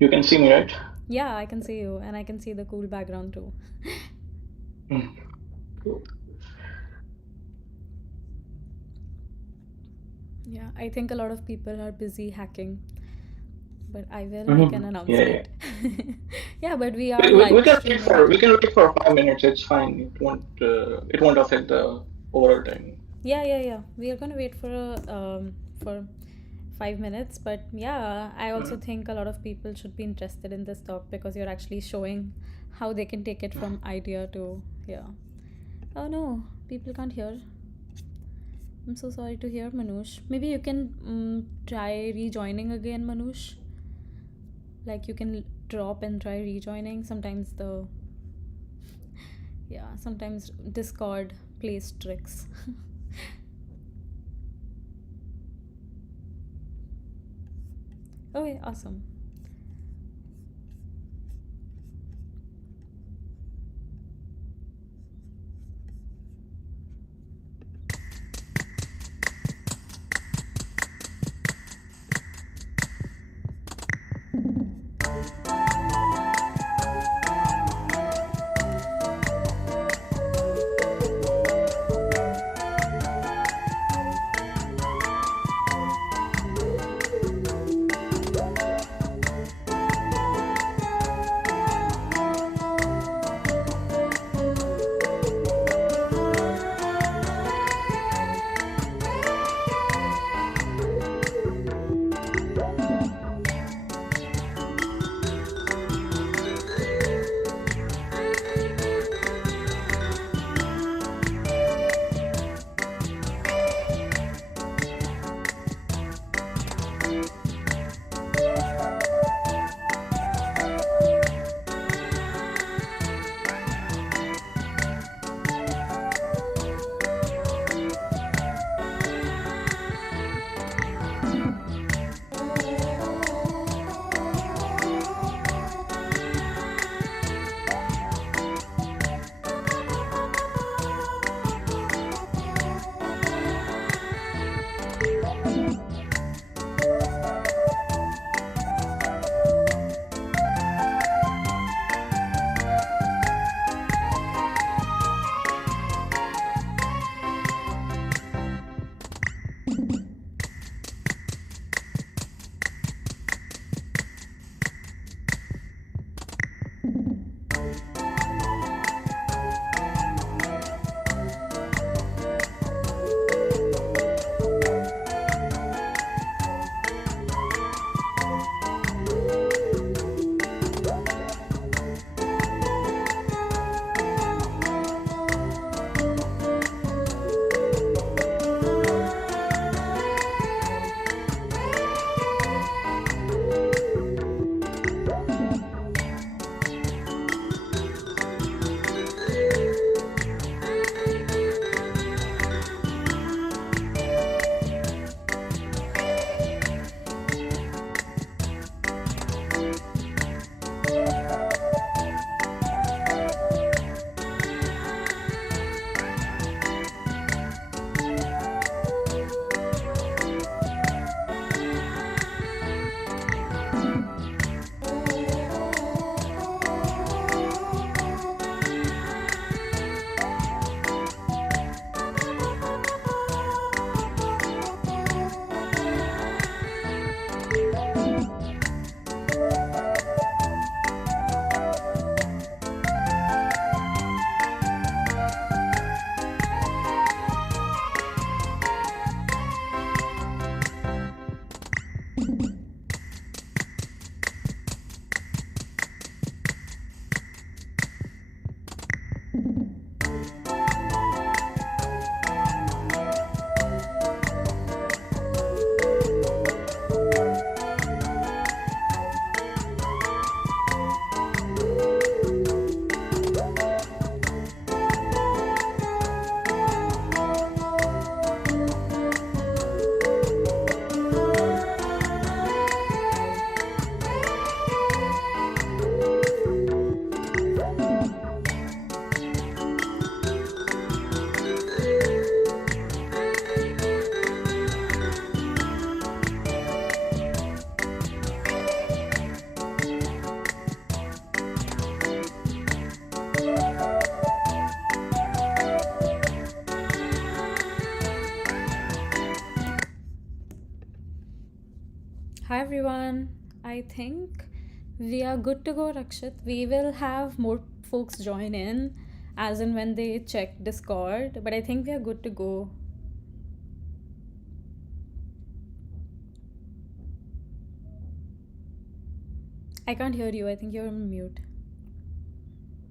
You can see me, right? Yeah, I can see you, and I can see the cool background too. Mm. Cool. Yeah, I think a lot of people are busy hacking, but I will make an Yeah, yeah. announcement. Yeah, but we are We live can wait streaming for it. 5 minutes. It's fine. It won't affect the overall time. Yeah, yeah, yeah. We are gonna wait for 5 minutes, but yeah, I also Mm. think a lot of people should be interested in this talk because you're actually showing how they can take it from idea to yeah. Oh no, people can't hear. I'm so sorry to hear, Manoush. Maybe you can try rejoining again, Manoush. Like you can drop and try rejoining. Sometimes sometimes Discord plays tricks. Okay, awesome. Hi everyone. I think we are good to go, Rakshit. We will have more folks join in as and when they check Discord, but I think we are good to go. I can't hear you. I think you're on mute.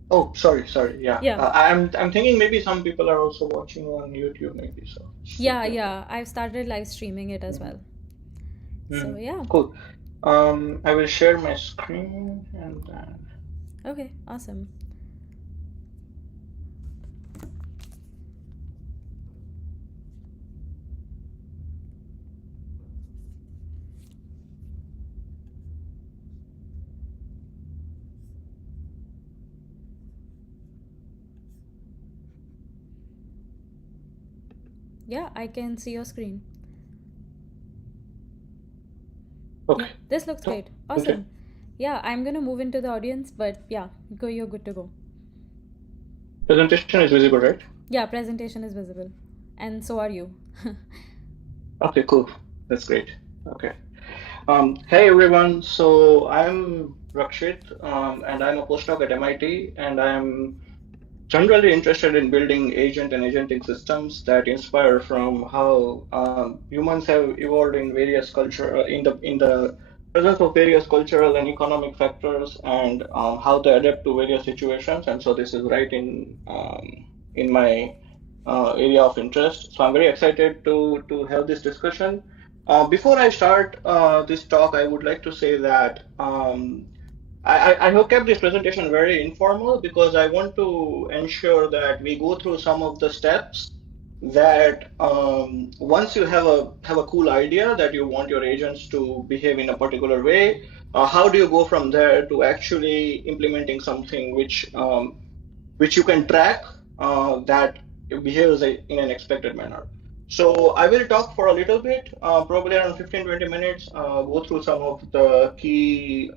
Oh, sorry. Yeah, Yeah. I'm thinking maybe some people are also watching on YouTube, maybe. So should Yeah, be okay. yeah. I've started live streaming it as Hmm. well. So, Hmm. yeah. Cool. I will share my screen and then. Okay, awesome. Yeah, I can see your screen. Yeah, Okay. this looks So, great. okay. Awesome. Yeah, I'm gonna move into the audience, but yeah, go, you're good to go. Presentation is visible, right? Yeah, presentation is visible. And so are you. Okay, cool. That's great. Okay. Hey everyone. So I'm Rakshit, and I'm a postdoc at MIT, and I'm generally interested in building agent and agentic systems that inspire from how humans have evolved in various culture in the presence of various cultural and economic factors, and how they adapt to various situations. And so this is right in my area of interest. So I'm very excited to have this discussion. Before I start this talk, I would like to say that I have kept this presentation very informal because I want to ensure that we go through some of the steps that once you have a cool idea that you want your agents to behave in a particular way, how do you go from there to actually implementing something which you can track that behaves in an expected manner. So I will talk for a little bit, probably around 15-20 minutes, go through some of the key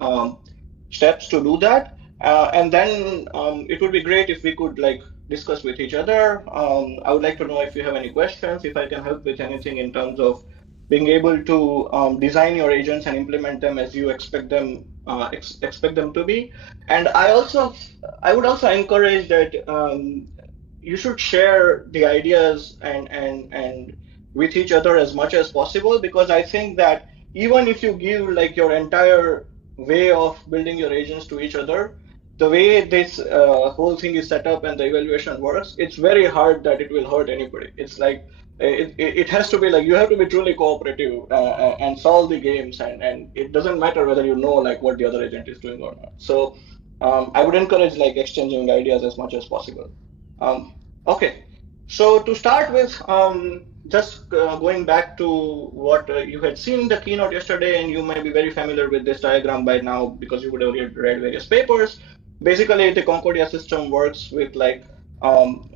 steps to do that. And then it would be great if we could like discuss with each other. I would like to know if you have any questions, if I can help with anything in terms of being able to design your agents and implement them as you expect them to be. And I would also encourage that you should share the ideas and with each other as much as possible, because I think that even if you give like your entire way of building your agents to each other, the way this whole thing is set up and the evaluation works, it's very hard that it will hurt anybody. It's like it has to be like you have to be truly cooperative and solve the games, and it doesn't matter whether you know like what the other agent is doing or not. So I would encourage like exchanging ideas as much as possible. Okay, so to start with, just going back to what you had seen in the keynote yesterday, and you might be very familiar with this diagram by now because you would have read various papers. Basically, the Concordia system works with like an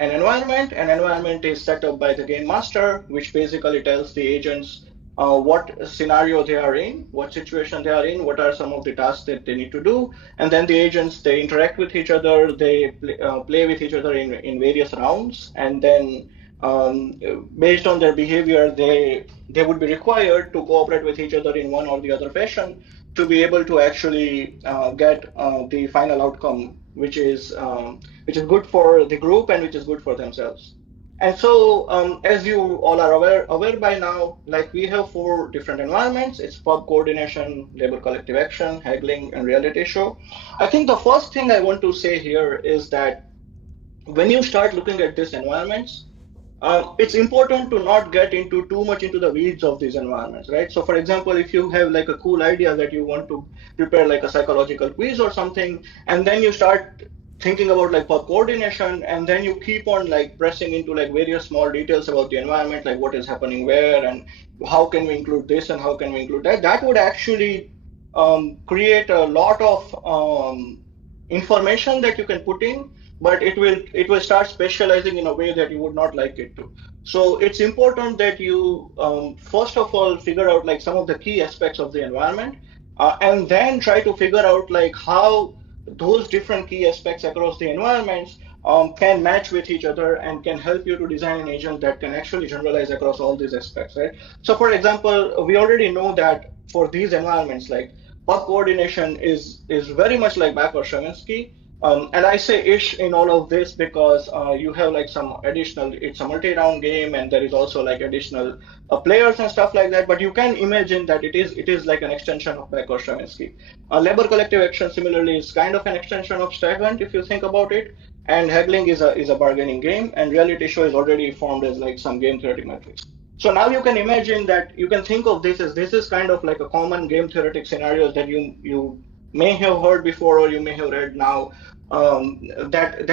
environment. An environment is set up by the game master, which basically tells the agents what scenario they are in, what situation they are in, what are some of the tasks that they need to do, and then the agents they interact with each other, they play with each other in various rounds, and then um, based on their behavior, they would be required to cooperate with each other in one or the other fashion to be able to actually get the final outcome, which is good for the group and which is good for themselves. And so, as you all are aware by now, like we have four different environments. It's pub coordination, labor collective action, haggling, and reality show. I think the first thing I want to say here is that when you start looking at these environments, it's important to not get into too much into the weeds of these environments, right? So, for example, if you have like a cool idea that you want to prepare like a psychological quiz or something, and then you start thinking about like for coordination, and then you keep on like pressing into like various small details about the environment, like what is happening where, and how can we include this and how can we include that, that would actually create a lot of information that you can put in, but it will start specializing in a way that you would not like it to. So it's important that you first of all figure out like some of the key aspects of the environment, and then try to figure out like how those different key aspects across the environments can match with each other and can help you to design an agent that can actually generalize across all these aspects, right? So for example, we already know that for these environments, like pub coordination is very much like backward Stravinsky. And I say ish in all of this because you have like some additional, it's a multi-round game, and there is also like additional players and stuff like that. But you can imagine that it is like an extension of backward Stravinsky. Labor collective action similarly is kind of an extension of Stagnant if you think about it. And haggling is a bargaining game, and reality show is already formed as like some game theoretic metrics. So now you can imagine that you can think of this as this is kind of like a common game theoretic scenarios that you may have heard before or you may have read now, that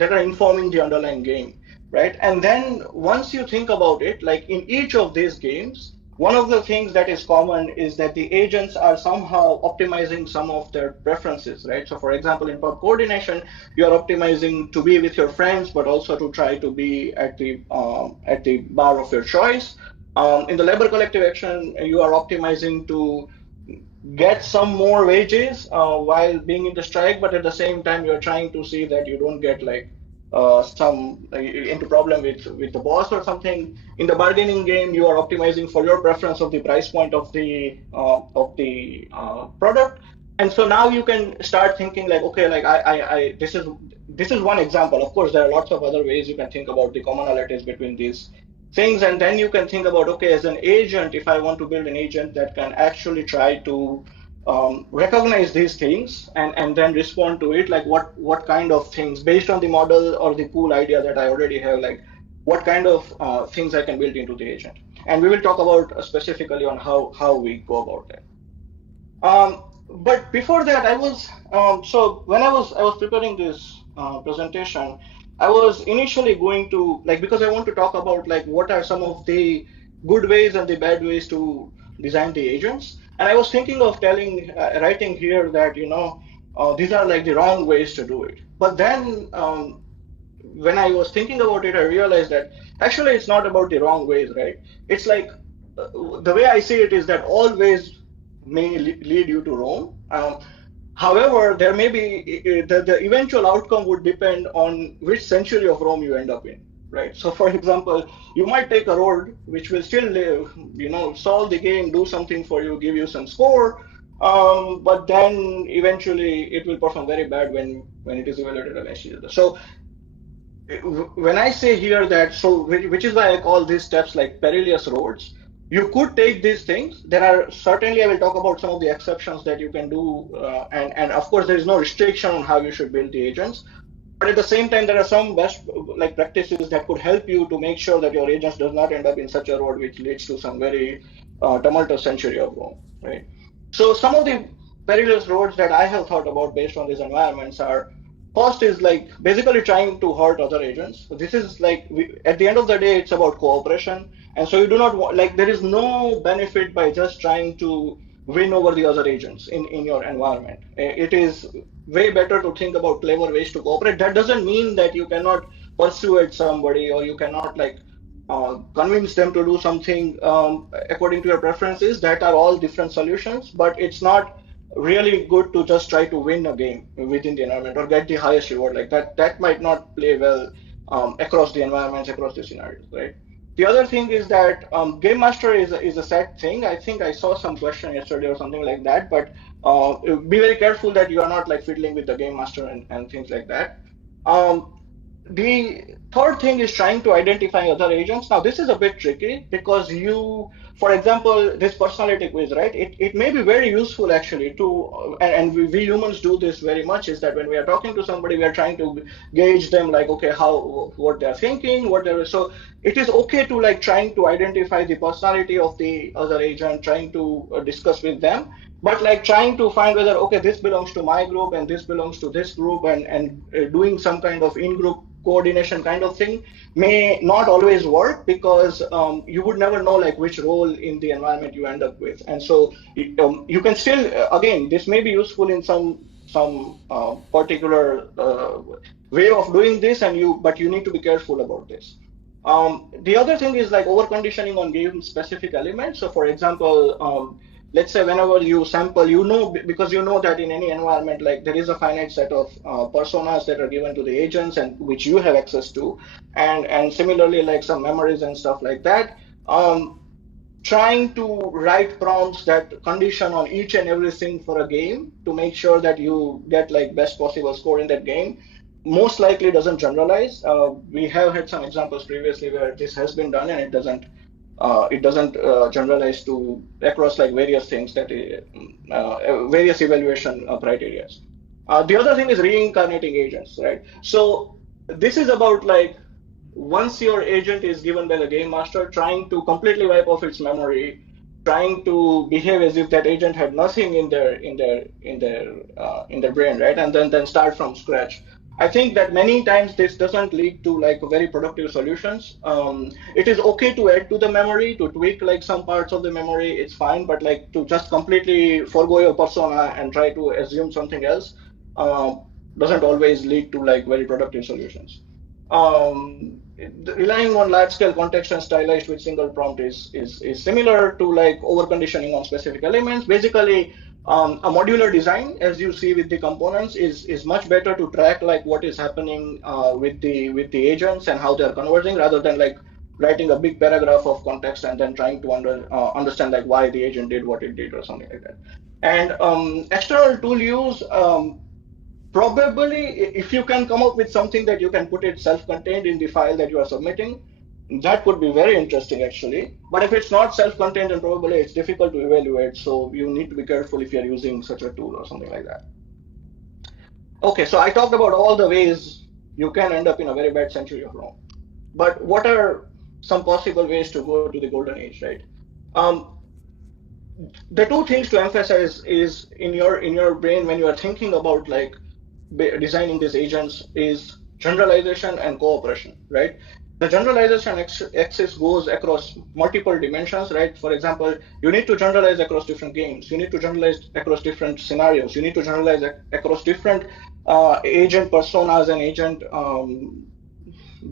are informing the underlying game, right? And then once you think about it, like in each of these games, one of the things that is common is that the agents are somehow optimizing some of their preferences, right? So for example, in pub coordination, you are optimizing to be with your friends, but also to try to be at the bar of your choice. In the labor collective action, you are optimizing to get some more wages while being in the strike, but at the same time, you're trying to see that you don't get like some into problem with the boss or something. In the bargaining game, you are optimizing for your preference of the price point of the product. And so now you can start thinking like, okay, like I this is one example. Of course, there are lots of other ways you can think about the commonalities between these things, and then you can think about, okay, as an agent, if I want to build an agent that can actually try to recognize these things and then respond to it, like what kind of things based on the model or the cool idea that I already have, like what kind of things I can build into the agent. And we will talk about specifically on how we go about that. But before that, so when I was preparing this presentation, I was initially going to like, because I want to talk about like what are some of the good ways and the bad ways to design the agents. And I was thinking of writing here that these are like the wrong ways to do it. But then when I was thinking about it, I realized that actually it's not about the wrong ways, right? It's like the way I see it is that all ways may lead you to Rome. However, there may be the eventual outcome would depend on which century of Rome you end up in, right? So, for example, you might take a road which will still live, solve the game, do something for you, give you some score, but then eventually it will perform very bad when it is evaluated against each other. So when I say here that, so which is why I call these steps like perilous roads. You could take these things. There are certainly, I will talk about some of the exceptions that you can do, and of course there is no restriction on how you should build the agents. But at the same time, there are some best like practices that could help you to make sure that your agents does not end up in such a road which leads to some very tumultuous century of Rome, right? So some of the perilous roads that I have thought about based on these environments are, first is like basically trying to hurt other agents. So this is like at the end of the day, it's about cooperation, and so you do not want, like, there is no benefit by just trying to win over the other agents in your environment. It is way better to think about clever ways to cooperate. That doesn't mean that you cannot persuade somebody or you cannot like convince them to do something according to your preferences. That are all different solutions, but it's not really good to just try to win a game within the environment or get the highest reward. Like that might not play well across the environments, across the scenarios, right? The other thing is that game master is a set thing. I think I saw some question yesterday or something like that, but be very careful that you are not like fiddling with the game master and things like that. um, the third thing is trying to identify other agents. Now, this is a bit tricky because for example, this personality quiz, right? It may be very useful actually and we humans do this very much, is that when we are talking to somebody, we are trying to gauge them like, okay, what they're thinking, so it is okay to like trying to identify the personality of the other agent, trying to discuss with them, but like trying to find whether, okay, this belongs to my group and this belongs to this group, and doing some kind of in-group coordination kind of thing may not always work because you would never know like which role in the environment you end up with. And so you can still, again, this may be useful in some particular way of doing this, but you need to be careful about this. The other thing is like over conditioning on game specific elements. So for example, let's say whenever you sample, because you know that in any environment, like there is a finite set of personas that are given to the agents and which you have access to, and similarly like some memories and stuff like that. trying to write prompts that condition on each and everything for a game to make sure that you get like best possible score in that game most likely doesn't generalize. We have had some examples previously where this has been done and it doesn't generalize to across like various things that various evaluation criteria. The other thing is reincarnating agents, right? So this is about like once your agent is given by the game master, trying to completely wipe off its memory, trying to behave as if that agent had nothing in their brain, right? And then start from scratch. I think that many times this doesn't lead to like very productive solutions. It is okay to add to the memory, to tweak like some parts of the memory, it's fine, but like to just completely forego your persona and try to assume something else uh, doesn't always lead to like very productive solutions. Relying on large scale context and stylized with single prompt is similar to like over conditioning on specific elements. Basically, a modular design, as you see with the components, is much better to track like what is happening with the agents and how they are converging, rather than like writing a big paragraph of context and then trying to understand like why the agent did what it did or something like that. And external tool use, probably if you can come up with something that you can put it self-contained in the file that you are submitting, that would be very interesting actually. But if it's not self-contained, then probably it's difficult to evaluate. So you need to be careful if you're using such a tool or something like that. Okay, so I talked about all the ways you can end up in a very bad century of Rome. But what are some possible ways to go to the golden age, right? Um, the two things to emphasize is in your brain when you are thinking about like designing these agents is generalization and cooperation, right? The generalization axis goes across multiple dimensions, right? For example, you need to generalize across different games, you need to generalize across different scenarios, you need to generalize across different agent personas and agent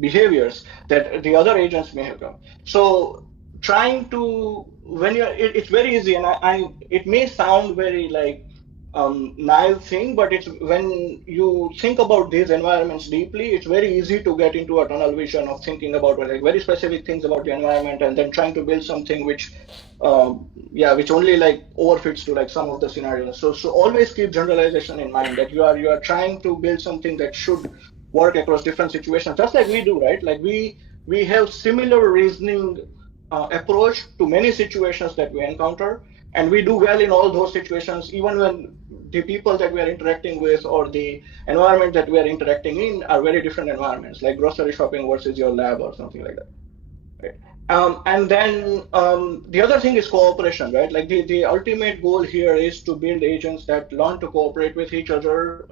behaviors that the other agents may have done. So trying to when you're it's very easy, and it may sound very like naive thing, but it's when you think about these environments deeply, it's very easy to get into a tunnel vision of thinking about like very specific things about the environment and then trying to build something which which only like overfits to like some of the scenarios. So always keep generalization in mind that you are trying to build something that should work across different situations, just like we do, right? Like we have similar reasoning approach to many situations that we encounter, and we do well in all those situations, even when the people that we are interacting with or the environment that we are interacting in are very different environments, like grocery shopping versus your lab or something like that. Right. And then the other thing is cooperation, right? Like the ultimate goal here is to build agents that learn to cooperate with each other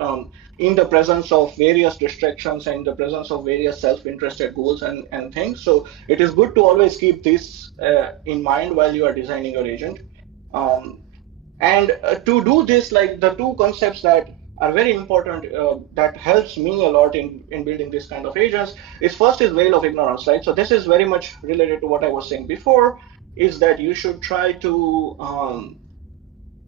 in the presence of various distractions and the presence of various self-interested goals and things. So it is good to always keep this in mind while you are designing your agent. Um, and to do this, like the two concepts that are very important that helps me a lot in building this kind of agents is first is veil of ignorance, right? So this is very much related to what I was saying before, is that you should try to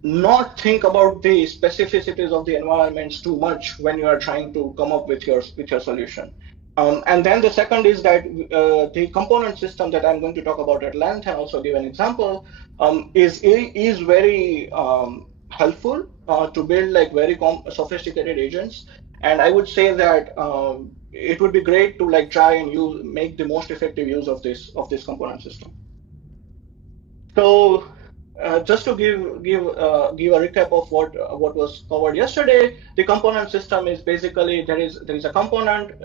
not think about the specificities of the environments too much when you are trying to come up with your solution. And then the second is that the component system that I'm going to talk about at length and also give an example is very helpful to build like very sophisticated agents. And I would say that it would be great to like try and make the most effective use of this component system. So just to give a recap of what was covered yesterday, the component system is basically there is a component.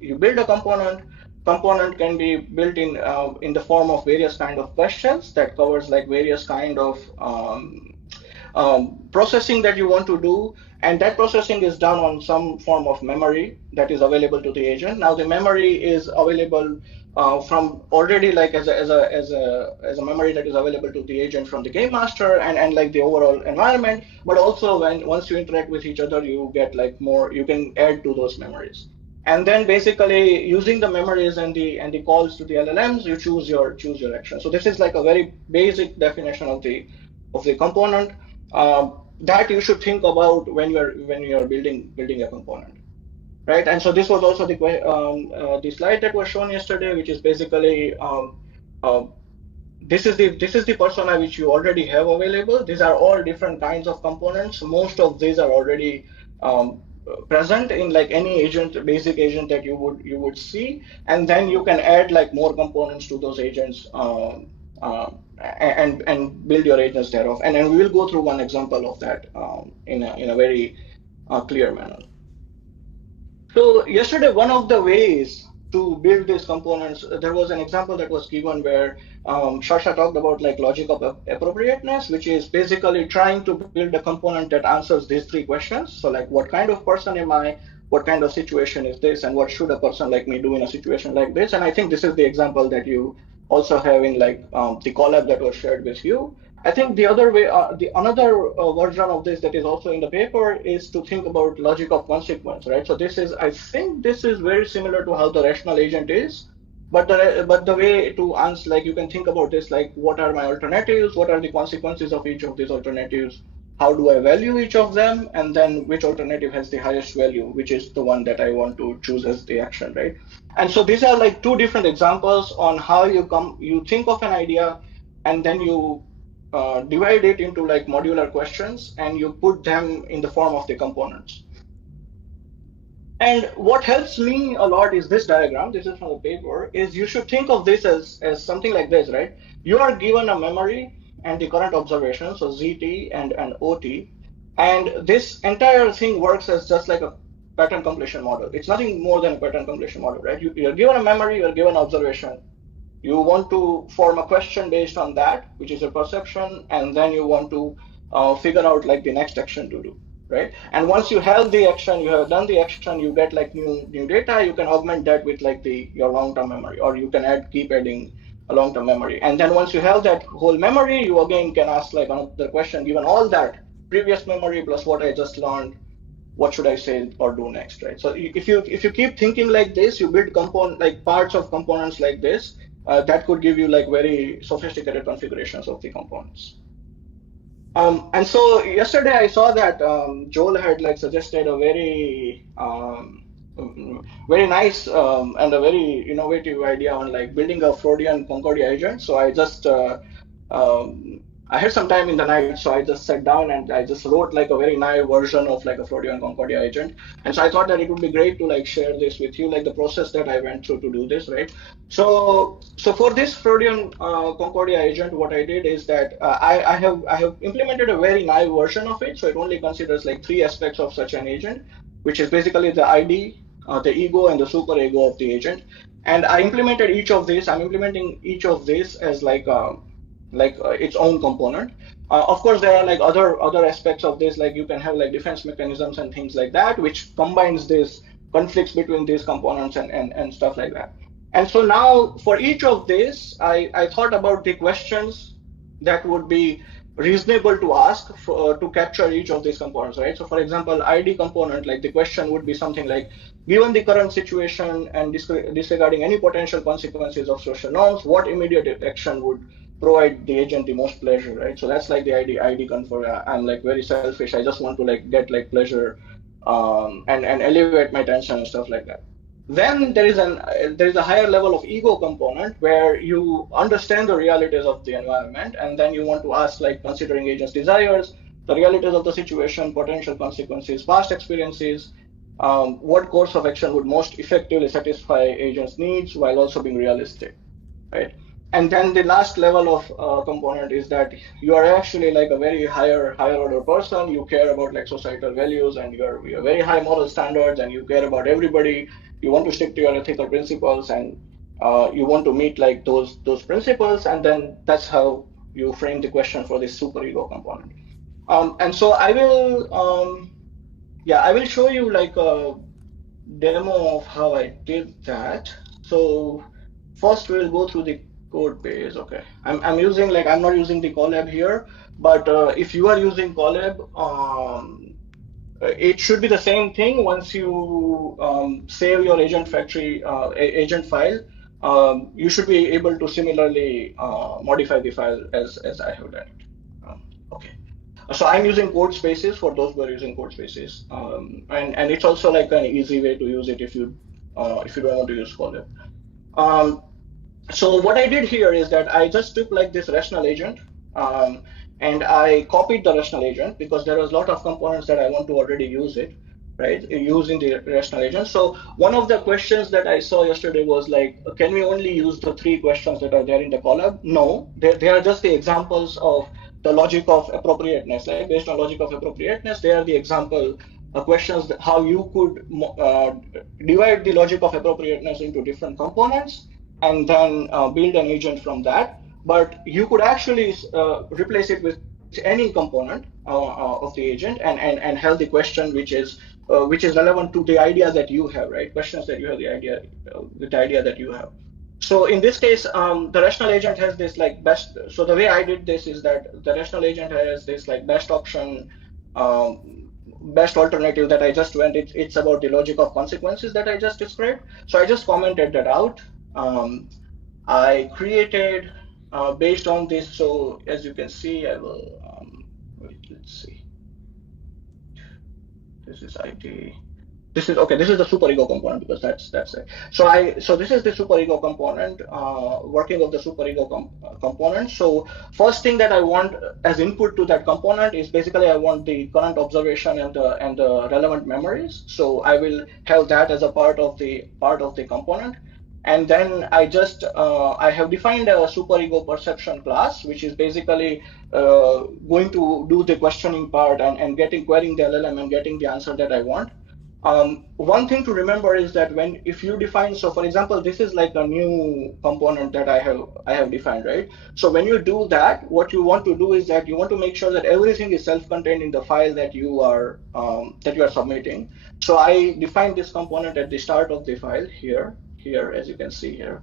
You build a component. Component can be built in the form of various kind of questions that covers like various kind of processing that you want to do, and that processing is done on some form of memory that is available to the agent. Now the memory is available from already like as a memory that is available to the agent from the game master and like the overall environment, but also when once you interact with each other you get like more, you can add to those memories. And then basically using the memories and the calls to the LLMs, you choose your action. So this is like a very basic definition of the component that you should think about when you're building a component, right? And so this was also the slide that was shown yesterday, which is basically this is the persona which you already have available. These are all different kinds of components. Most of these are already present in like any agent, basic agent that you would see, and then you can add like more components to those agents, and build your agents thereof. And then we will go through one example of that in a very clear manner. So yesterday, one of the ways to build these components, there was an example that was given where Shasha talked about like logic of appropriateness, which is basically trying to build a component that answers these three questions. So like, what kind of person am I? What kind of situation is this? And what should a person like me do in a situation like this? And I think this is the example that you also have in like the collab that was shared with you. I think the other way, the another version of this that is also in the paper is to think about logic of consequence, right? So this is, I think, this is very similar to how the rational agent is, but the way to answer, like you can think about this, like what are my alternatives? What are the consequences of each of these alternatives? How do I value each of them? And then which alternative has the highest value, which is the one that I want to choose as the action, right? And so these are like two different examples on how you think of an idea, and then you divide it into like modular questions, and you put them in the form of the components. And what helps me a lot is this diagram. This is from the paper. Is you should think of this as something like this, right? You are given a memory and the current observation, so ZT and OT, and this entire thing works as just like a pattern completion model. It's nothing more than a pattern completion model, right? You're given a memory, you're given observation, you want to form a question based on that, which is a perception, and then you want to figure out like the next action to do, right? And once you have the action, you have done the action, you get like new data. You can augment that with like your long-term memory, or you can keep adding a long-term memory. And then once you have that whole memory, you again can ask like another question, given all that previous memory plus what I just learned, what should I say or do next, right? So if you keep thinking like this, you build component like parts of components like this, that could give you like very sophisticated configurations of the components. And so yesterday I saw that Joel had like suggested a very nice and a very innovative idea on like building a Freudian Concordia agent. So I had some time in the night, so I just sat down and I just wrote like a very nice version of like a Freudian Concordia agent. And so I thought that it would be great to like share this with you, like the process that I went through to do this, right? So for this Freudian Concordia agent, what I did is that I have implemented a very naive version of it. So it only considers like three aspects of such an agent, which is basically the ID, the ego, and the superego of the agent. And I implemented each of these. I'm implementing each of these as like its own component. Of course, there are like other aspects of this, like you can have like defense mechanisms and things like that, which combines this conflicts between these components and stuff like that. And so now for each of these, I thought about the questions that would be reasonable to ask to capture each of these components, right? So for example, ID component, like the question would be something like, given the current situation and disregarding any potential consequences of social norms, what immediate action would provide the agent the most pleasure, right? So that's like the ID control. I'm like very selfish. I just want to like get like pleasure, and elevate my tension and stuff like that. Then there is a higher level of ego component where you understand the realities of the environment, and then you want to ask like, considering agent's desires, the realities of the situation, potential consequences, past experiences, what course of action would most effectively satisfy agent's needs while also being realistic, right? And then the last level of component is that you are actually like a very higher order person. You care about like societal values, and you're very high moral standards, and you care about everybody. You want to stick to your ethical principles, and you want to meet like those principles. And then that's how you frame the question for this superego component. And so I will show you like a demo of how I did that. So first we'll go through the code base. Okay, I'm using like, I'm not using the Colab here, but if you are using Colab, it should be the same thing. Once you save your agent factory agent file, you should be able to similarly modify the file as I have done it. Okay. So I'm using code spaces for those who are using code spaces, and it's also like an easy way to use it if you don't want to use Colab. So what I did here is that I just took like this rational agent, um, and I copied the rational agent because there was a lot of components that I want to already use it, right? Using the rational agent. So one of the questions that I saw yesterday was like, can we only use the three questions that are there in the column? No, they are just the examples of the logic of appropriateness, like based on logic of appropriateness, they are the example questions that how you could divide the logic of appropriateness into different components and then build an agent from that. But you could actually replace it with any component of the agent and have the question which is relevant to the idea that you have, right? Questions that you have the idea with the idea that you have. So in this case, the rational agent has this like best. So the way I did this is that the rational agent has this like best option, best alternative that I just went. It's about the logic of consequences that I just described. So I just commented that out. Um, I created based on this. So as you can see, I will wait. Let's see. This is ID. This is okay. This is the superego component because that's it. So this is the superego component, working of the superego component. So first thing that I want as input to that component is basically I want the current observation and the relevant memories. So I will have that as a part of the component. And then I have defined a superego perception class, which is basically going to do the questioning part and querying the LLM and getting the answer that I want. One thing to remember is that when if you define, so for example, this is like a new component that I have defined, right? So when you do that, what you want to do is that you want to make sure that everything is self-contained in the file that you are submitting. So I defined this component at the start of the file here, as you can see here.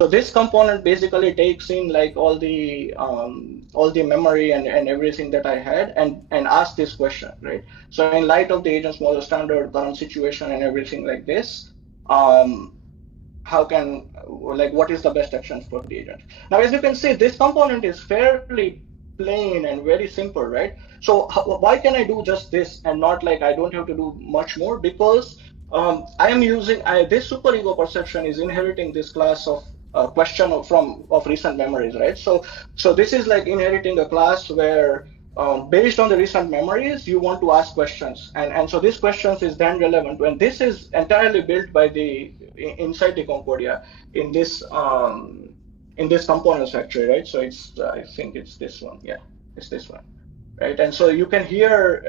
So this component basically takes in like all the memory and everything that I had and asks this question, right? So in light of the agent's model standard, current situation, and everything like this, um, how can like what is the best action for the agent? Now, as you can see, this component is fairly plain and very simple, right? So why can I do just this and not like I don't have to do much more? Because I am using this superego perception is inheriting this class of question of recent memories, right? So this is like inheriting a class where based on the recent memories, you want to ask questions, and so these questions is then relevant when this is entirely built by the inside the Concordia in this components factory, right? So it's I think it's this one, yeah, it's this one, right? And so you can hear,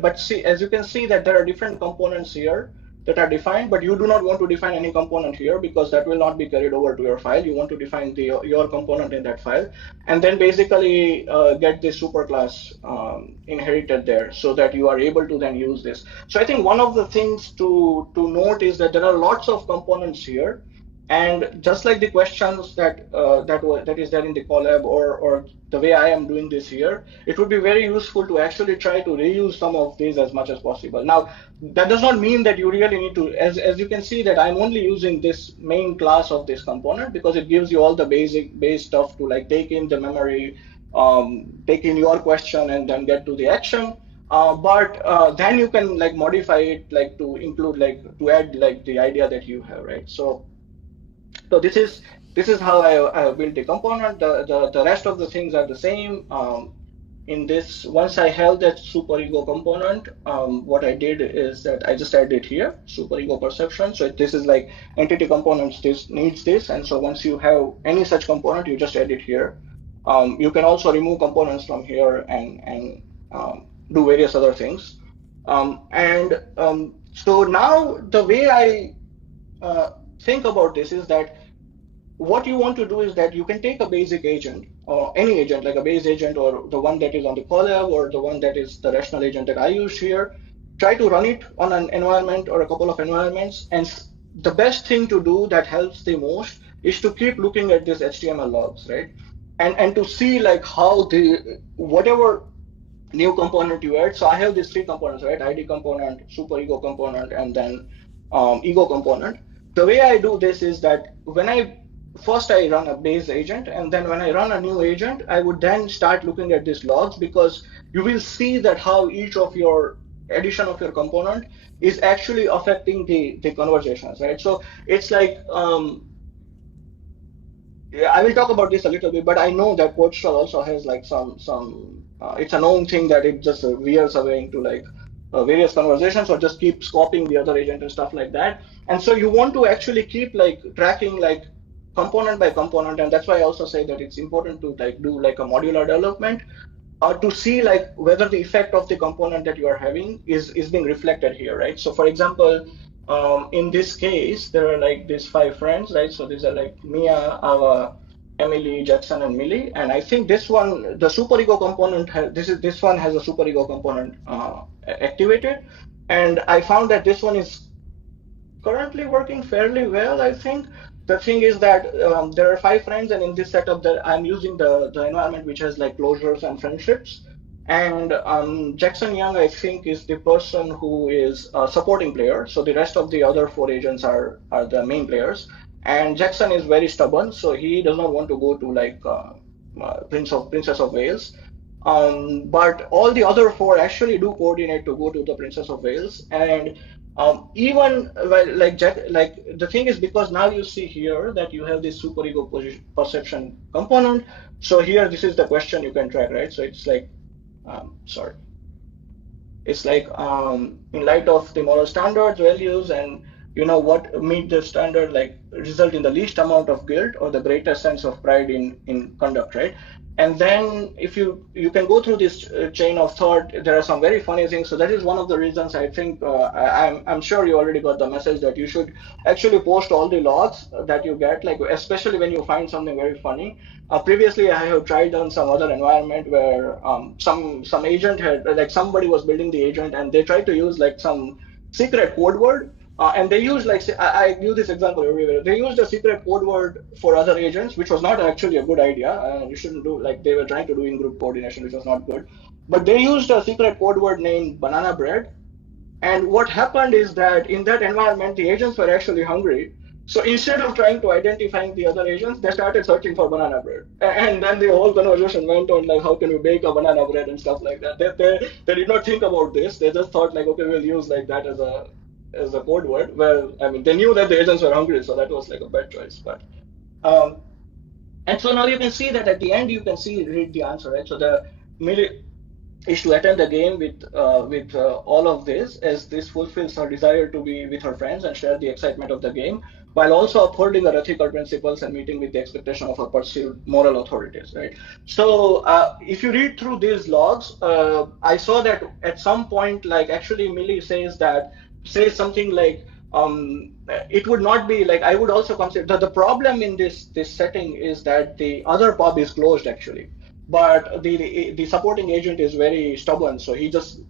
but see, as you can see that there are different components here that are defined, but you do not want to define any component here because that will not be carried over to your file. You want to define your component in that file, and then basically get this superclass inherited there so that you are able to then use this. So I think one of the things to note is that there are lots of components here, and just like the questions that is there in the collab or the way I am doing this here, it would be very useful to actually try to reuse some of these as much as possible. Now, that does not mean that you really need to, as you can see that I'm only using this main class of this component because it gives you all the base stuff to like take in the memory, take in your question and then get to the action. But then you can like modify it like to include like to add like the idea that you have, right? So this is how I have built the component. The rest of the things are the same. In this, once I have that superego component, what I did is that I just added here superego perception. So this is like entity components. This needs this, and so once you have any such component, you just add it here. You can also remove components from here and do various other things. So now the way I think about this is that what you want to do is that you can take a basic agent or any agent like a base agent or the one that is on the collab or the one that is the rational agent that I use here, try to run it on an environment or a couple of environments, and the best thing to do that helps the most is to keep looking at these HTML logs, right? And to see like how the whatever new component you add. So I have these three components, right? ID component, superego component, and then ego component. The way I do this is that when I run a base agent, and then when I run a new agent, I would then start looking at these logs because you will see that how each of your addition of your component is actually affecting the conversations, right? So it's like, um, yeah, I will talk about this a little bit, but I know that Portugal also has like some. It's a known thing that it just veers away into like various conversations or just keeps copying the other agent and stuff like that. And so you want to actually keep like tracking like component by component, and that's why I also say that it's important to like do like a modular development to see like whether the effect of the component that you are having is being reflected here, right? So for example, in this case, there are like these five friends, right? So these are like Mia, Ava, Emily, Jackson, and Millie. And I think this one, the superego component, this one has a superego component activated, and I found that this one is currently working fairly well, I think. The thing is that there are five friends, and in this setup, that I'm using the environment which has like closures and friendships. And Jackson Young, I think, is the person who is a supporting player. So the rest of the other four agents are the main players. And Jackson is very stubborn, so he does not want to go to like Princess of Wales. But all the other four actually do coordinate to go to the Princess of Wales, and even well, like like the thing is because now you see here that you have this superego perception component. So here, this is the question you can track, right? So it's like, sorry, it's like in light of the moral standards, values, and what meet the standard, like result in the least amount of guilt or the greatest sense of pride in conduct, right? And then if you can go through this chain of thought, there are some very funny things. So that is one of the reasons I think I'm sure you already got the message that you should actually post all the logs that you get, like especially when you find something very funny. Previously, I have tried on some other environment where some agent had like somebody was building the agent and they tried to use like some secret code word. And they used like I use this example everywhere. They used a secret code word for other agents, which was not actually a good idea. You shouldn't do like they were trying to do in group coordination, which was not good. But they used a secret code word named banana bread, and what happened is that in that environment, the agents were actually hungry. So instead of trying to identifying the other agents, they started searching for banana bread. And then the whole conversation went on like, how can we bake a banana bread and stuff like that. They did not think about this. They just thought like, okay, we'll use like that as a code word. Well, I mean, they knew that the agents were hungry, so that was like a bad choice. But um, and so now you can see that at the end, you can see read the answer, right? So the is to attend the game with all of this, as this fulfills her desire to be with her friends and share the excitement of the game, while also upholding her ethical principles and meeting with the expectation of her perceived moral authorities. Right. So if you read through these logs, I saw that at some point, like actually, Millie says something like. It would not be like I would also consider the problem in this setting is that the other pub is closed actually, but the supporting agent is very stubborn, so he's just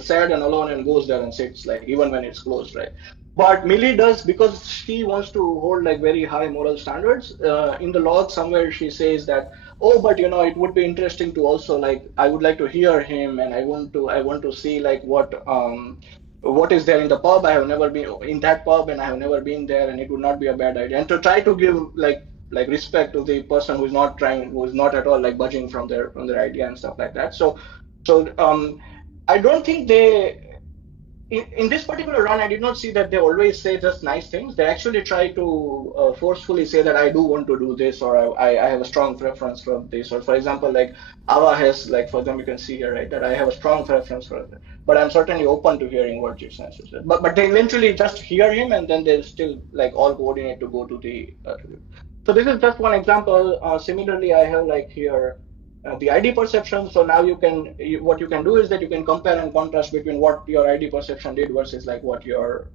sad and alone and goes there and sits like even when it's closed, right? But Millie does because she wants to hold like very high moral standards. In the log somewhere she says that, oh, but it would be interesting to also like I would like to hear him, and I want to see like what is there in the pub. I have never been in that pub and I have never been there, and it would not be a bad idea. And to try to give like respect to the person who is not at all like budging from their idea and stuff like that. So I don't think in this particular run, I did not see that they always say just nice things. They actually try to forcefully say that I do want to do this, or I have a strong preference for this. Or for example, like Ava has, like for them, you can see here, right, that I have a strong preference for it. But I'm certainly open to hearing what Jason has to say. But they eventually just hear him, and then they still like all coordinate to go to the. So this is just one example. Similarly, I have like here the ID perception. So now what you can do is that you can compare and contrast between what your ID perception did versus like what your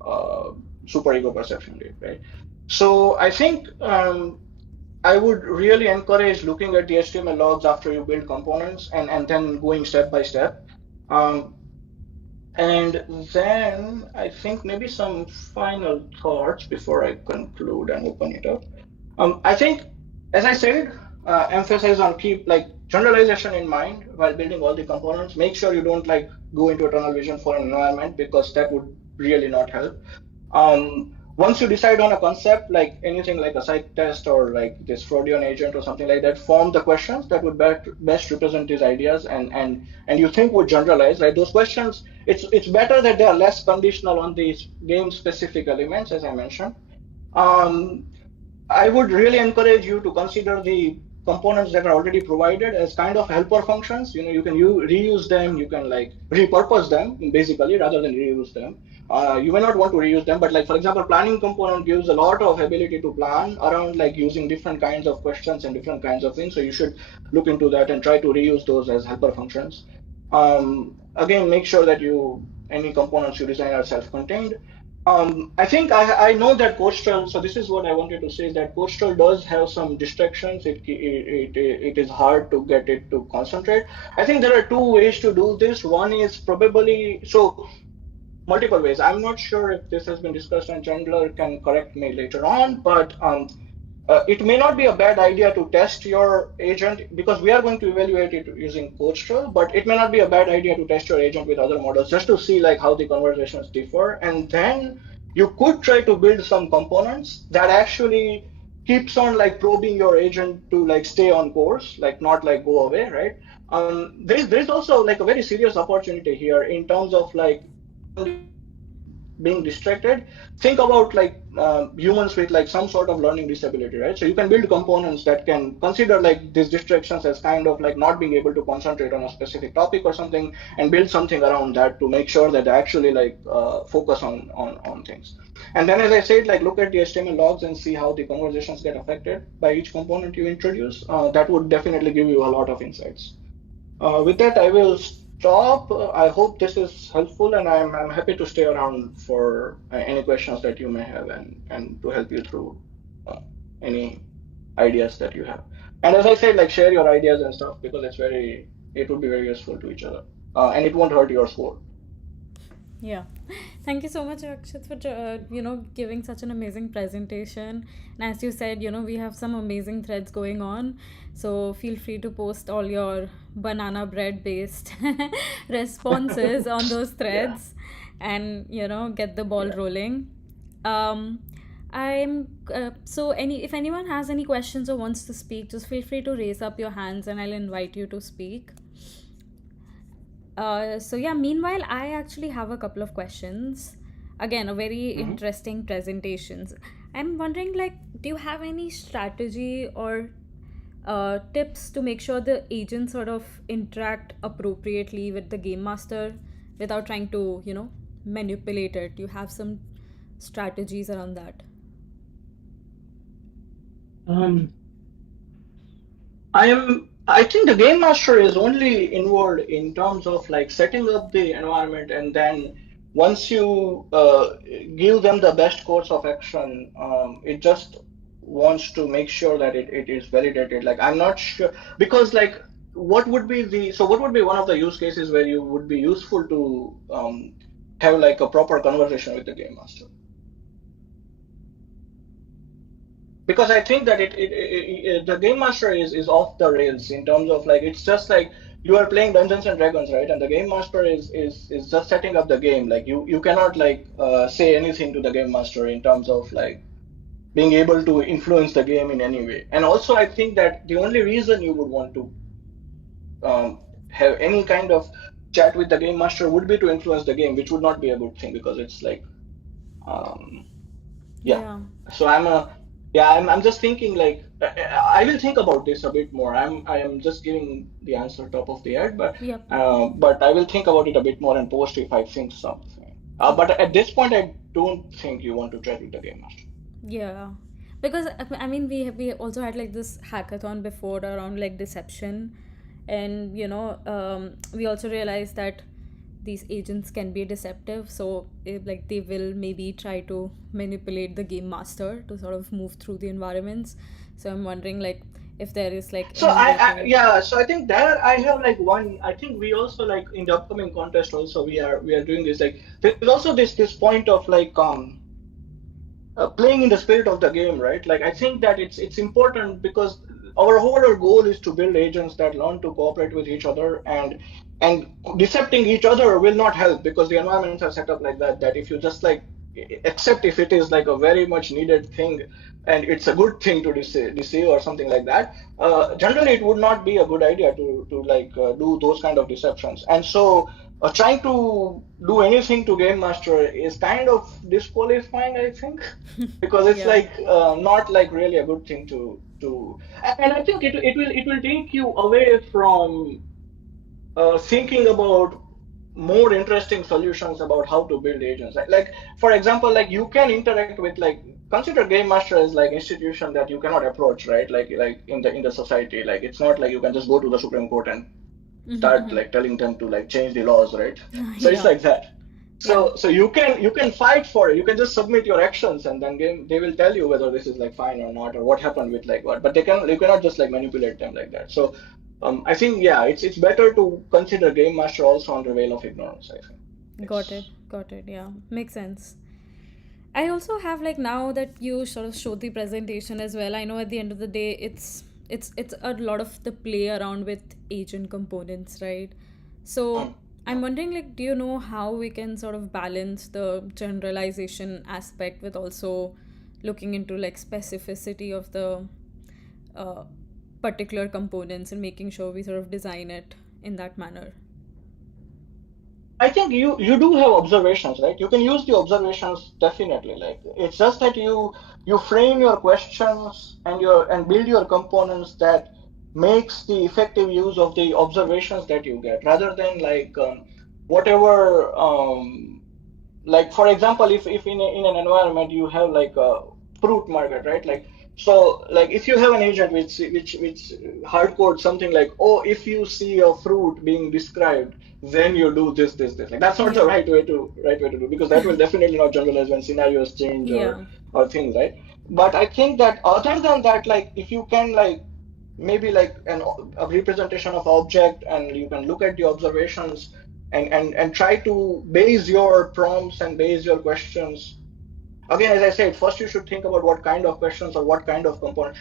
superego perception did, right? So I think I would really encourage looking at the HTML logs after you build components and then going step by step. Um, and then I think maybe some final thoughts before I conclude and open it up. I think, as I said, emphasize on keep like generalization in mind while building all the components. Make sure you don't like go into a tunnel vision for an environment, because that would really not help. Once you decide on a concept, like anything like a psych test or like this Freudian agent or something like that, form the questions that would best represent these ideas and you think would generalize, right? Those questions, it's better that they are less conditional on these game specific elements, as I mentioned. Um, I would really encourage you to consider the components that are already provided as kind of helper functions. You can reuse them, you can like repurpose them basically rather than reuse them. You may not want to reuse them, but like for example, planning component gives a lot of ability to plan around like using different kinds of questions and different kinds of things. So you should look into that and try to reuse those as helper functions. Again, make sure that any components you design are self-contained. I think I know that Coastal. So this is what I wanted to say, that Coastal does have some distractions. It is hard to get it to concentrate. I think there are two ways to do this. One is probably so multiple ways. I'm not sure if this has been discussed, and Chandler can correct me later on, but it may not be a bad idea to test your agent because we are going to evaluate it using Coastal, but it may not be a bad idea to test your agent with other models just to see like how the conversations differ. And then you could try to build some components that actually keeps on like probing your agent to like stay on course, like not like go away, right? There's also like a very serious opportunity here in terms of like being distracted. Think about like humans with like some sort of learning disability, right? So you can build components that can consider like these distractions as kind of like not being able to concentrate on a specific topic or something, and build something around that to make sure that they actually like focus on things. And then, as I said, like look at the HTML logs and see how the conversations get affected by each component you introduce. That would definitely give you a lot of insights. With that, I will stop. I hope this is helpful, and I'm happy to stay around for any questions that you may have, and to help you through uh, any ideas that you have. And as I said, like share your ideas and stuff because it would be very useful to each other, and it won't hurt your score. Yeah. Thank you so much, Rakshit, for giving such an amazing presentation. And as you said, we have some amazing threads going on. So feel free to post all your banana bread based responses on those Yeah, threads, and get the ball yeah. rolling. Um, I'm so any if anyone has any questions or wants to speak, just feel free to raise up your hands, and I'll invite you to speak. So yeah, meanwhile, I actually have a couple of questions. Again, a very Hmm. interesting presentations. I'm wondering, like, do you have any strategy or tips to make sure the agents sort of interact appropriately with the game master without trying to, manipulate it? Do you have some strategies around that? Um, I think the game master is only involved in terms of like setting up the environment, and then once you give them the best course of action, it just wants to make sure that it is validated. Like I'm not sure because like what would be one of the use cases where you would be useful to have like a proper conversation with the game master? Because I think that the game master is off the rails in terms of like it's just like you are playing Dungeons and Dragons, right? And the game master is just setting up the game. Like you cannot like say anything to the game master in terms of like being able to influence the game in any way. And also, I think that the only reason you would want to have any kind of chat with the game master would be to influence the game, which would not be a good thing because it's like um, yeah. Yeah. So I'm just thinking like I will think about this a bit more. I am just giving the answer top of the head, Yep. but I will think about it a bit more and post if I think something. Yeah. But at this point, I don't think you want to chat with the game master. Yeah, because I mean we also had like this hackathon before around like deception, and we also realized that these agents can be deceptive. So like they will maybe try to manipulate the game master to sort of move through the environments. So I'm wondering like if there is like So any way to. yeah, so I think there I have like one. I think we also like in the upcoming contest also we are doing this like there's also this point of like playing in the spirit of the game, right? Like I think that it's important because our overall goal is to build agents that learn to cooperate with each other, and decepting each other will not help because the environments are set up like that. That if you just like except if it is like a very much needed thing and it's a good thing to deceive or something like that. Generally, it would not be a good idea to like do those kind of deceptions, and so. trying to do anything to game master is kind of disqualifying, I think, because it's Yeah. like not like really a good thing to. And I think it will take you away from thinking about more interesting solutions about how to build agents. Like, for example, like you can interact with, like, consider game master as like institution that you cannot approach, right? Like in the society, like it's not like you can just go to the Supreme Court and start like telling them to like change the laws, right? So it's Yeah. like that. Yeah. So you can fight for it. You can just submit your actions, and then they will tell you whether this is like fine or not, or what happened with like what. But you cannot just like manipulate them like that. So I think, yeah, it's better to consider game master also on the veil of ignorance, I think. Got it. It's Got it. Yeah. Makes sense. I also have, like, now that you sort of showed the presentation as well, I know at the end of the day it's a lot of the play around with agent components, right? So I'm wondering, like, do you know how we can sort of balance the generalization aspect with also looking into like specificity of the uh, particular components and making sure we sort of design it in that manner? I think you do have observations, right? You can use the observations definitely. Like it's just that you frame your questions and build your components that makes the effective use of the observations that you get, rather than like whatever like, for example, if in an environment you have like a fruit market, right? Like, so like if you have an agent which hard codes something like, oh, if you see a fruit being described, then you do this, like that's not the Yeah. right way to do, because that will definitely not generalize when scenarios change Yeah. or things, right? But I think that other than that, like if you can like maybe like a representation of object, and you can look at the observations and try to base your prompts and base your questions. Again, as I said, first you should think about what kind of questions or what kind of component.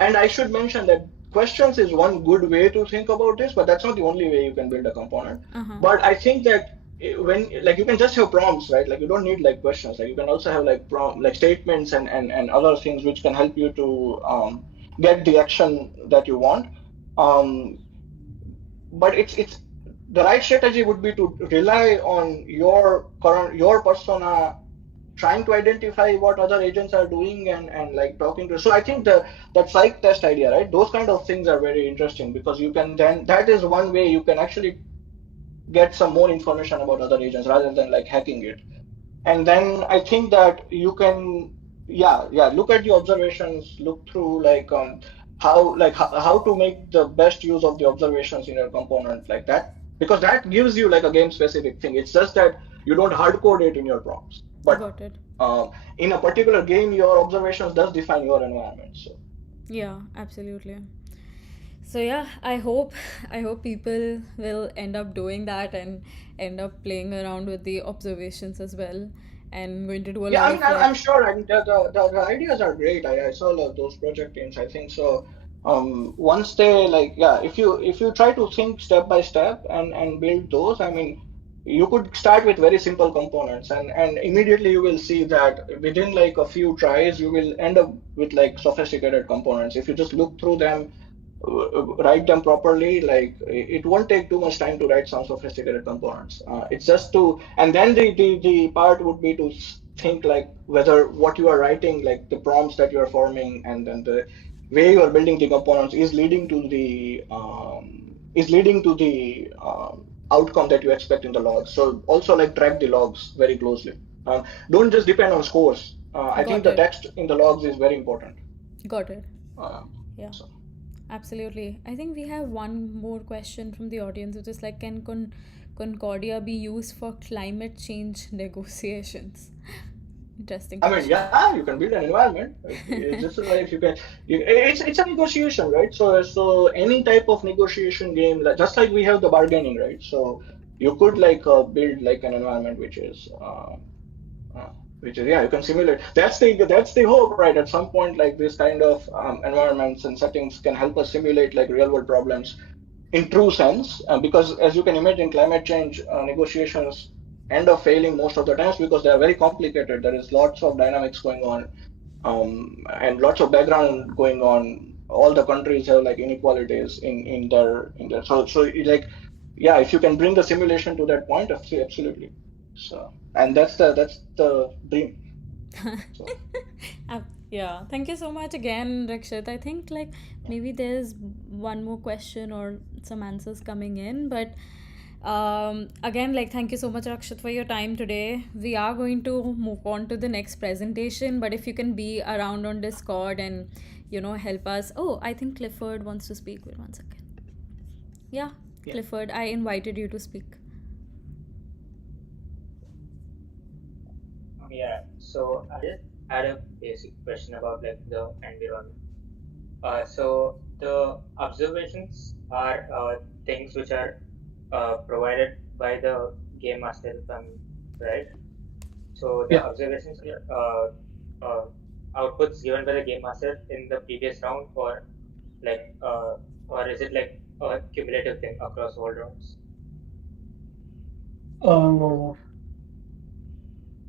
And I should mention that questions is one good way to think about this, but that's not the only way you can build a component. Uh-huh. But I think that when like you can just have prompts, right? Like you don't need like questions. Like you can also have like like statements and other things which can help you to get the action that you want. Um, but it's the right strategy would be to rely on your persona, trying to identify what other agents are doing, and like talking to. So I think that psych test idea, right? Those kind of things are very interesting, because you can then, that is one way you can actually get some more information about other agents rather than like hacking it. And then I think that you can, yeah, look at the observations, look through like how to make the best use of the observations in your component, like that, because that gives you like a game specific thing. It's just that you don't hard code it in your prompts, but Got it. in a particular game your observations does define your environment. So Yeah, absolutely. So yeah, I hope people will end up doing that and end up playing around with the observations as well, and going to do a yeah, lot I mean, of like. I'm sure. I mean, the ideas are great. I saw those project teams, I think so. Once they like, yeah, if you try to think step by step and build those, I mean, you could start with very simple components, and immediately you will see that within like a few tries you will end up with like sophisticated components if you just look through them, write them properly. Like it won't take too much time to write some sophisticated components. It's just to, and then the part would be to think like whether what you are writing, like the prompts that you are forming, and then the way you are building the components is leading to the outcome that you expect in the logs. So also like track the logs very closely. Don't just depend on scores. I think Got the it. text in the logs is very important. Got it. Uh, Yeah. so. Absolutely. I think we have one more question from the audience, which is like, can Concordia be used for climate change negotiations? Interesting I mean, question. yeah, you can build an environment. It's just like it's a negotiation, right? So any type of negotiation game, like, just like we have the bargaining, right? So you could like build like an environment uh, which is, yeah, you can simulate. That's the hope, right? At some point, like this kind of environments and settings can help us simulate like real world problems in true sense, because as you can imagine, climate change negotiations end up failing most of the times because they are very complicated. There is lots of dynamics going on, and lots of background going on. All the countries have like inequalities in their. So like yeah, if you can bring the simulation to that point, absolutely. So, and that's the dream. So Uh, yeah, thank you so much again, Rakshit. I think like maybe there's one more question or some answers coming in, but again, like thank you so much, Rakshit, for your time today. We are going to move on to the next presentation, but if you can be around on Discord and help us. Oh, I think Clifford wants to speak. Wait 1 second. Yeah, yeah. Clifford, I invited you to speak. Yeah, so I just had a basic question about like the environment. So the observations are things which are provided by the game master, if I'm right. So the Yeah. observations are outputs given by the game master in the previous round, like, or is it like a cumulative thing across all rounds? Uh,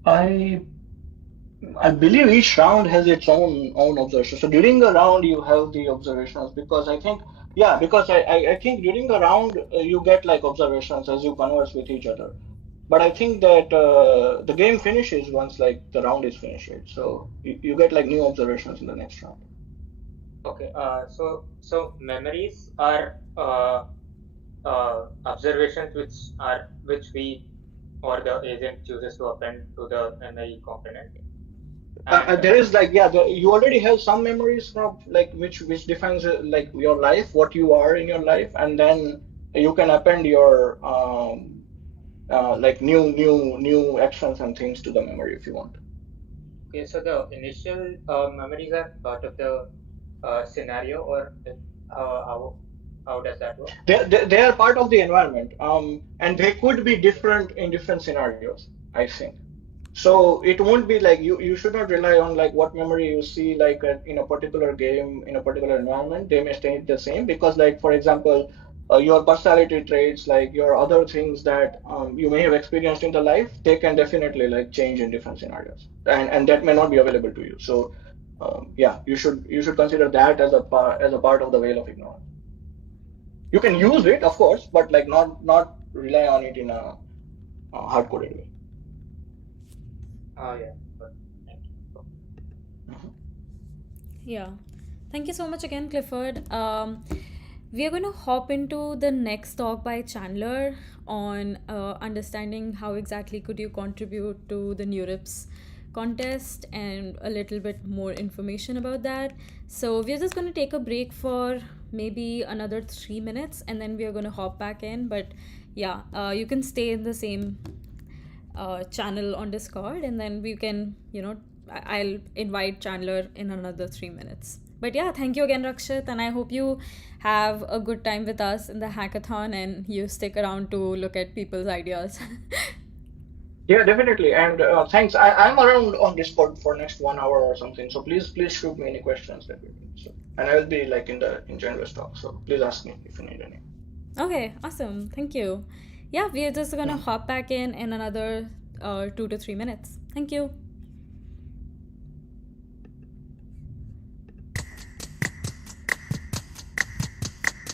I I believe each round has its own observation. So during a round you have the observations because I think yeah because I think during a round you get like observations as you converse with each other. But I think that the game finishes once like the round is finished, right? So you get like new observations in the next round. Okay. So memories are observations which we or the agent chooses to append to the memory component. And There is like yeah you already have some memories from like which defines like your life, what you are in your life, and then you can append your like new actions and things to the memory if you want. okay, so the initial memories are part of the scenario, or like, how does that work? They are part of the environment, and they could be different in different scenarios, I think. So it won't be like you should not rely on like what memory you see like in a particular game in a particular environment. They may stay the same because like for example, your personality traits like your other things that you may have experienced in the life, they can definitely like change in different scenarios, and that may not be available to you. So yeah, you should consider that as a part of the veil of ignorance. You can use it, of course, but like not rely on it in a hard-coded way. Oh yeah, but thank you. Mhm. Yeah. Thank you so much again, Clifford. We are going to hop into the next talk by Chandler on understanding how exactly could you contribute to the NeurIPS contest and a little bit more information about that. So we're just going to take a break for maybe another 3 minutes and then we are going to hop back in. But yeah, you can stay in the same channel on Discord, and then we can, I'll invite Chandler in another 3 minutes. But yeah, thank you again, Rakshit, and I hope you have a good time with us in the hackathon and you stick around to look at people's ideas. Yeah, definitely. And thanks. I'm around on Discord for next 1 hour or something. So please shoot me any questions that we need. So, and I will be like in general talk. So please ask me if you need any. Okay, awesome. Thank you. Yeah, we are just gonna Mhm. hop back in another 2 to 3 minutes. Thank you.